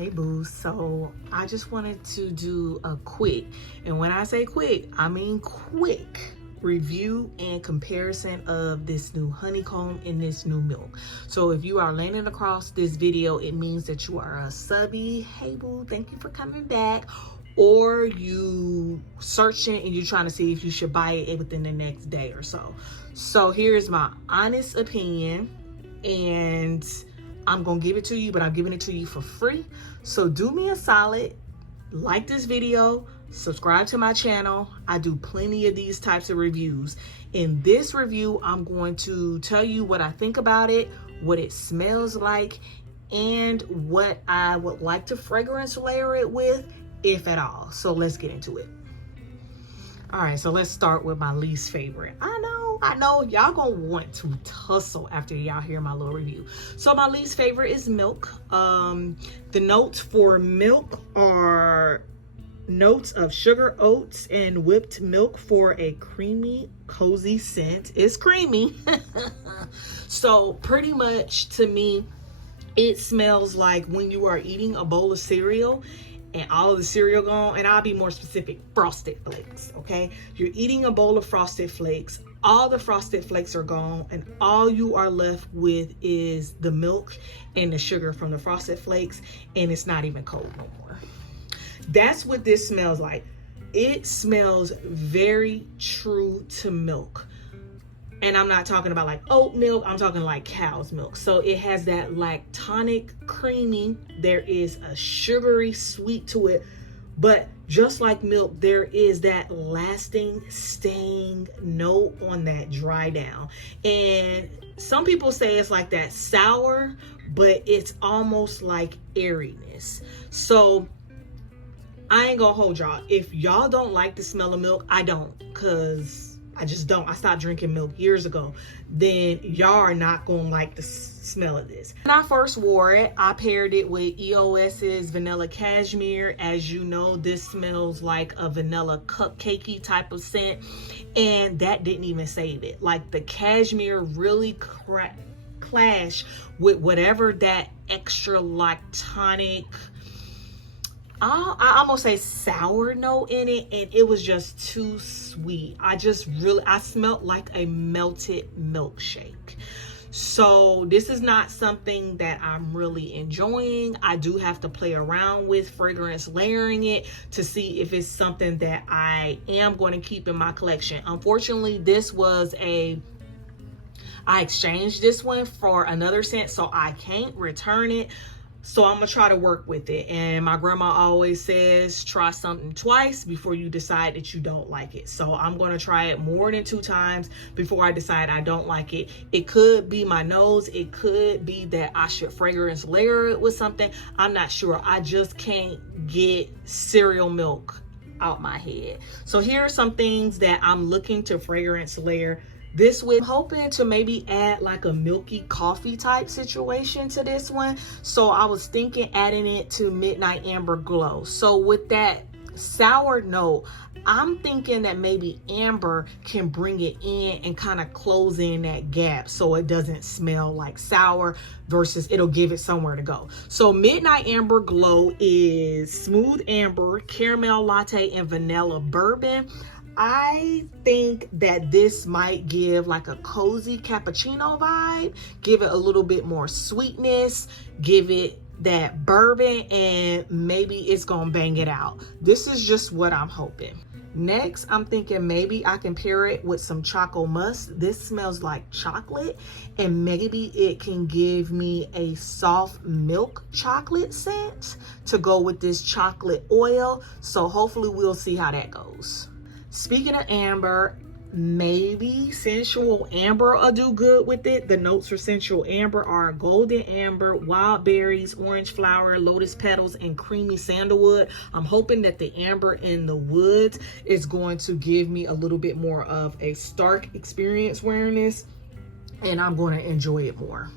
Hey boo, so I just wanted to do a quick, and when I say quick, I mean quick review and comparison of this new honeycomb and this new milk. So if you are landing across this video, it means that you are a subby. Hey boo, thank you for coming back. Or you searching and you're trying to see if you should buy it within the next day or so. So here's my honest opinion, and I'm gonna give it to you, but I'm giving it to you for free. So do me a solid, like this video, subscribe to my channel. I do plenty of these types of reviews. In this review, I'm going to tell you what I think about it, what it smells like, and what I would like to fragrance layer it with, if at all. So let's get into it. All right, so let's start with my least favorite. I know y'all gonna want to tussle after y'all hear my little review. So my least favorite is milk. The notes for milk are notes of sugar, oats, and whipped milk for a creamy, cozy scent. It's creamy. So pretty much to me, it smells like when you are eating a bowl of cereal and all of the cereal gone, and I'll be more specific, Frosted Flakes, okay? You're eating a bowl of Frosted Flakes, all the Frosted Flakes are gone, and all you are left with is the milk and the sugar from the Frosted Flakes, and it's not even cold no more. That's what this smells like. It smells very true to milk. And I'm not talking about like oat milk, I'm talking like cow's milk. So it has that lactonic creamy, there is a sugary sweet to it, but just like milk, there is that lasting, staying note on that dry down. And some people say it's like that sour, but it's almost like airiness. So I ain't gonna hold y'all. If y'all don't like the smell of milk, I don't, cause I just don't. I stopped drinking milk years ago. Then y'all are not gonna like the smell of this. When I first wore it, I paired it with EOS's Vanilla Cashmere. As you know, this smells like a vanilla cupcakey type of scent, and that didn't even save it. Like the cashmere really clashed with whatever that extra lactonic, I almost say sour note in it, and it was just too sweet. I smelled like a melted milkshake. So this is not something that I'm really enjoying. I do have to play around with fragrance layering it to see if it's something that I am going to keep in my collection. Unfortunately, I exchanged this one for another scent, so I can't return it. So I'm gonna try to work with it. And my grandma always says, try something twice before you decide that you don't like it. So I'm gonna try it more than 2 times before I decide I don't like it. It could be my nose. It could be that I should fragrance layer it with something. I'm not sure. I just can't get cereal milk out my head. So here are some things that I'm looking to fragrance layer this with. I'm hoping to maybe add like a milky coffee type situation to this one. So I was thinking adding it to Midnight Amber Glow. So with that sour note, I'm thinking that maybe amber can bring it in and kind of close in that gap so it doesn't smell like sour, versus it'll give it somewhere to go. So Midnight Amber Glow is smooth amber, caramel latte, and vanilla bourbon. I think that this might give like a cozy cappuccino vibe, give it a little bit more sweetness, give it that bourbon, and maybe it's gonna bang it out. This is just what I'm hoping. Next, I'm thinking maybe I can pair it with some Choco Musk. This smells like chocolate, and maybe it can give me a soft milk chocolate scent to go with this chocolate oil. So hopefully we'll see how that goes. Speaking of amber, maybe sensual amber will do good with it. The notes for sensual amber are golden amber, wild berries, orange flower, lotus petals, and creamy sandalwood. I'm hoping that the amber in the woods is going to give me a little bit more of a stark experience wearing this, and I'm going to enjoy it more.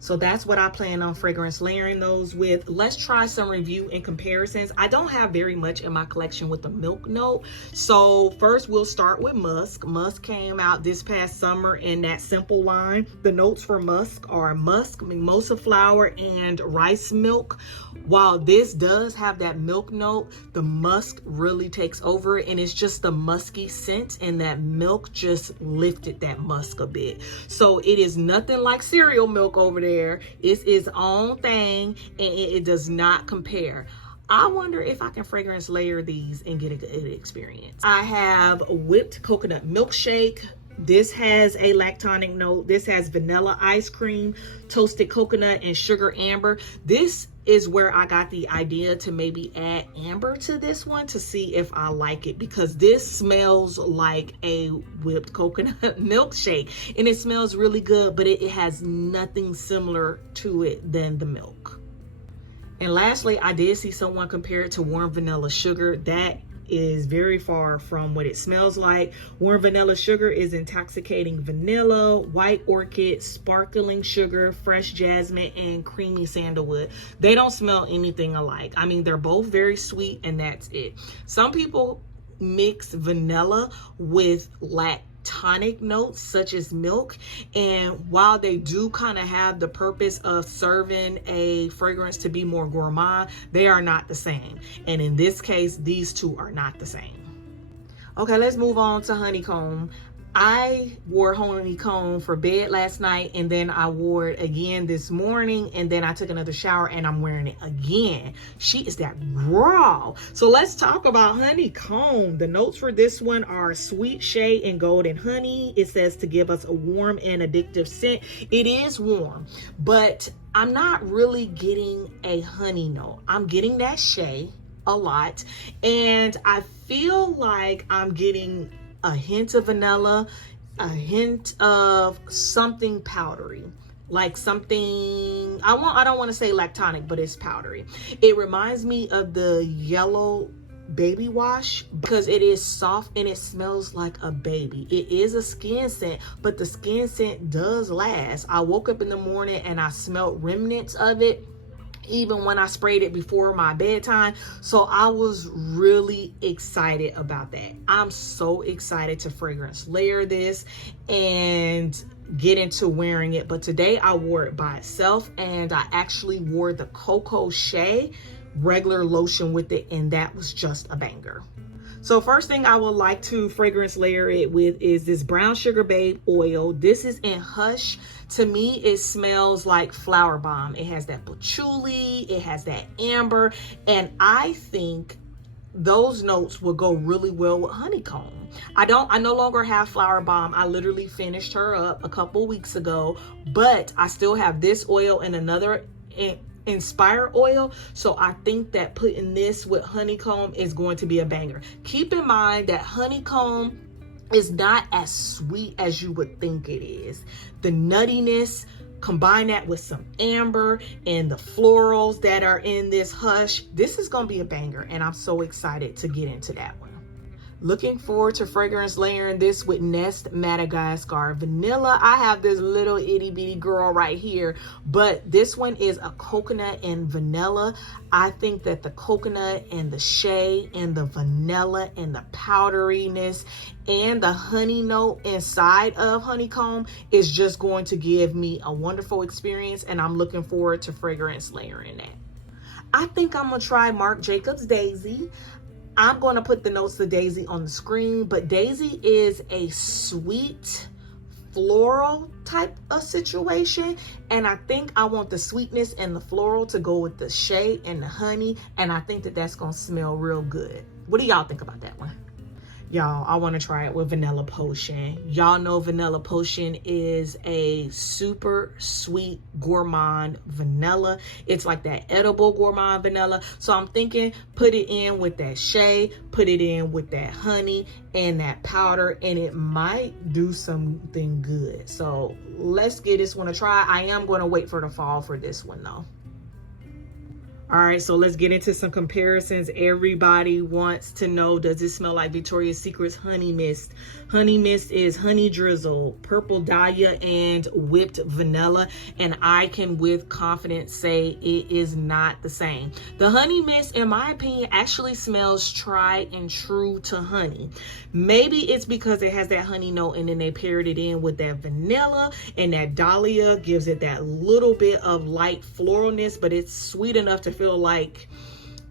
So that's what I plan on fragrance layering those with. Let's try some review and comparisons. I don't have very much in my collection with the milk note. So first we'll start with musk. Musk came out this past summer in that simple line. The notes for musk are musk, mimosa flower, and rice milk. While this does have that milk note, the musk really takes over, and it's just the musky scent, and that milk just lifted that musk a bit. So it is nothing like cereal milk over there. It's its own thing, and it does not compare. I wonder if I can fragrance layer these and get a good experience. I have whipped coconut milkshake. This has a lactonic note. This has vanilla ice cream, toasted coconut, and sugar amber. This is where I got the idea to maybe add amber to this one to see if I like it, because this smells like a whipped coconut milkshake, and it smells really good, but it has nothing similar to it than the milk. And lastly, I did see someone compare it to warm vanilla sugar. That is very far from what it smells like. Warm vanilla sugar is intoxicating vanilla, white orchid, sparkling sugar, fresh jasmine, and creamy sandalwood. They don't smell anything alike. I mean, they're both very sweet, and that's it. Some people mix vanilla with lactonic notes such as milk, and while they do kind of have the purpose of serving a fragrance to be more gourmand, they are not the same. And in this case, these two are not the same. Okay, let's move on to Honeycomb. I wore Honeycomb for bed last night, and then I wore it again this morning, and then I took another shower and I'm wearing it again. She is that raw. So let's talk about Honeycomb. The notes for this one are sweet shea and golden honey. It says to give us a warm and addictive scent. It is warm, but I'm not really getting a honey note. I'm getting that shea a lot, and I feel like I'm getting a hint of vanilla, a hint of something powdery, like something, I don't want to say lactonic, but it's powdery. It reminds me of the yellow baby wash because it is soft and it smells like a baby. It is a skin scent, but the skin scent does last. I woke up in the morning and I smelled remnants of it even when I sprayed it before my bedtime. So I was really excited about that. I'm so excited to fragrance layer this and get into wearing it. But today I wore it by itself, and I actually wore the Cocoa Shea regular lotion with it, and that was just a banger. So first thing I would like to fragrance layer it with is this Brown Sugar Babe oil. This is in Hush. To me, it smells like flower bomb. It has that patchouli, it has that amber, and I think those notes will go really well with Honeycomb. I no longer have flower bomb. I literally finished her up a couple weeks ago, but I still have this oil and another Inspire oil. So I think that putting this with Honeycomb is going to be a banger. Keep in mind that Honeycomb is not as sweet as you would think it is. The nuttiness, combine that with some amber and the florals that are in this Hush, this is going to be a banger, and I'm so excited to get into that one. Looking forward to fragrance layering this with Nest Madagascar Vanilla. I have this little itty bitty girl right here, but this one is a coconut and vanilla. I think that the coconut and the shea and the vanilla and the powderiness and the honey note inside of Honeycomb is just going to give me a wonderful experience, and I'm looking forward to fragrance layering that. I think I'm gonna try Marc Jacobs Daisy. I'm going to put the notes of Daisy on the screen, but Daisy is a sweet floral type of situation, and I think I want the sweetness and the floral to go with the shea and the honey, and I think that that's going to smell real good. What do y'all think about that one? Y'all, I want to try it with Vanilla Potion. Y'all know Vanilla Potion is a super sweet gourmand vanilla. It's like that edible gourmand vanilla. So I'm thinking put it in with that shea, put it in with that honey and that powder, and it might do something good. So let's give this one a try. I am going to wait for the fall for this one though. All right, so let's get into some comparisons. Everybody wants to know, does it smell like Victoria's Secret's Honey Mist? Honey Mist is honey drizzle, purple dahlia, and whipped vanilla. And I can with confidence say it is not the same. The Honey Mist, in my opinion, actually smells tried and true to honey. Maybe it's because it has that honey note and then they paired it in with that vanilla, and that dahlia gives it that little bit of light floralness, but it's sweet enough to feel like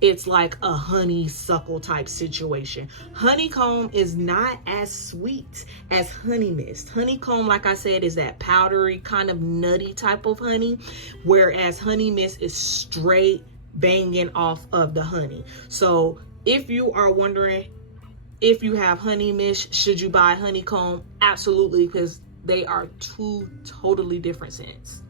it's like a honeysuckle type situation. Honeycomb is not as sweet as Honey Mist. Honeycomb, like I said, is that powdery kind of nutty type of honey, whereas Honey Mist is straight banging off of the honey. So if you are wondering if you have Honey Mist, should you buy Honeycomb? Absolutely, because they are two totally different scents.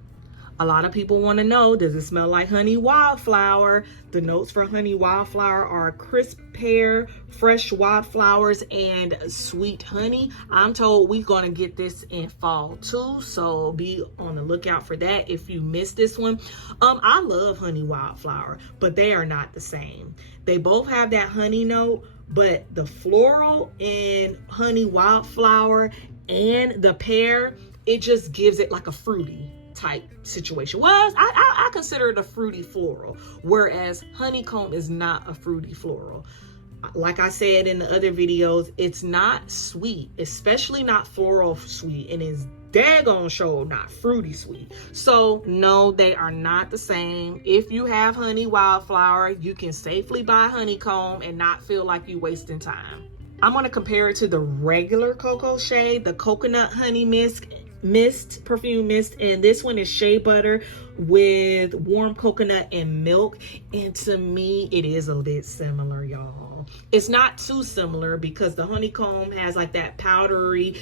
A lot of people want to know, does it smell like honey wildflower? The notes for honey wildflower are crisp pear, fresh wildflowers, and sweet honey. I'm told we're going to get this in fall too, so be on the lookout for that if you missed this one. I love honey wildflower, but they are not the same. They both have that honey note, but the floral in honey wildflower and the pear, it just gives it like a fruity type situation. Well, I consider it a fruity floral, whereas Honeycomb is not a fruity floral. Like I said in the other videos, it's not sweet, especially not floral sweet, and it's daggone sure not fruity sweet. So no, they are not the same. If you have honey wildflower, you can safely buy Honeycomb and not feel like you're wasting time. I'm going to compare it to the regular cocoa shade, the coconut honey mist perfume mist, and this one is shea butter with warm coconut and milk. And to me, it is a bit similar, y'all. It's not too similar because the Honeycomb has like that powdery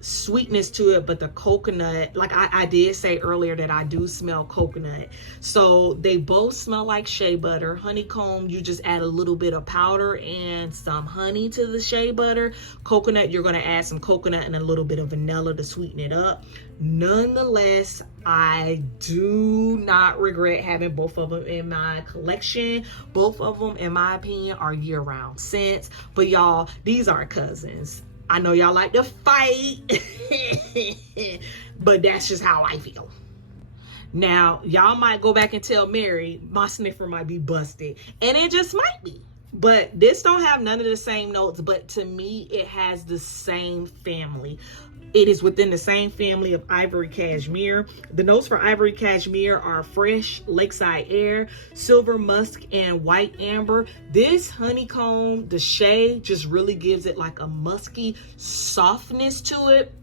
sweetness to it, but the coconut, like I did say earlier that I do smell coconut. So they both smell like shea butter. Honeycomb, you just add a little bit of powder and some honey to the shea butter. Coconut, you're going to add some coconut and a little bit of vanilla to sweeten it up. Nonetheless, I do not regret having both of them in my collection. Both of them, in my opinion, are year-round scents. But y'all, these are cousins. I know y'all like to fight, but that's just how I feel. Now, y'all might go back and tell Mary my sniffer might be busted, and it just might be. But this don't have none of the same notes, but to me, it has the same family. It is within the same family of Ivory Cashmere. The notes for Ivory Cashmere are fresh lakeside air, silver musk, and white amber. This Honeycomb, the shade, just really gives it like a musky softness to it.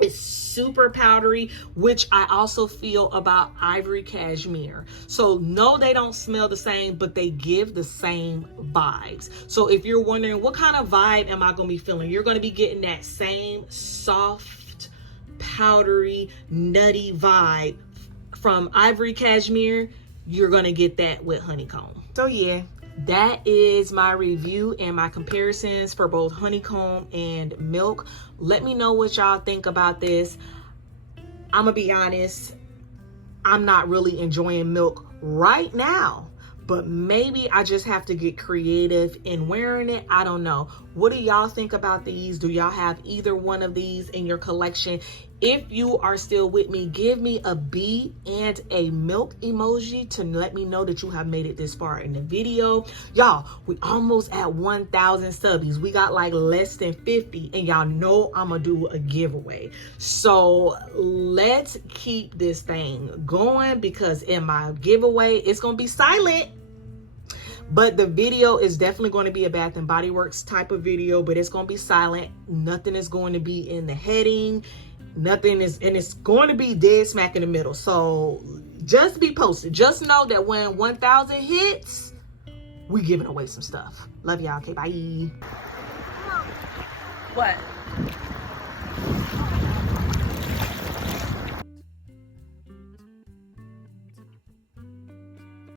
It's super powdery, which I also feel about Ivory Cashmere. So no, they don't smell the same, but they give the same vibes. So if you're wondering what kind of vibe am I going to be feeling, you're going to be getting that same soft, powdery, nutty vibe from Ivory Cashmere. You're going to get that with Honeycomb. So yeah, that is my review and my comparisons for both Honeycomb and Milk. Let me know what y'all think about this. I'm gonna be honest, I'm not really enjoying Milk right now, but maybe I just have to get creative in wearing it. I don't know. What do y'all think about these? Do y'all have either one of these in your collection? If you are still with me, give me a bee and a milk emoji to let me know that you have made it this far in the video. Y'all, we almost at 1,000 subbies. We got like less than 50, and y'all know I'm gonna do a giveaway. So let's keep this thing going, because in my giveaway, it's gonna be silent. But the video is definitely going to be a Bath and Body Works type of video, but it's going to be silent. Nothing is going to be in the heading. Nothing is, and it's going to be dead smack in the middle. So just be posted. Just know that when 1,000 hits, we giving away some stuff. Love y'all. Okay, bye. What?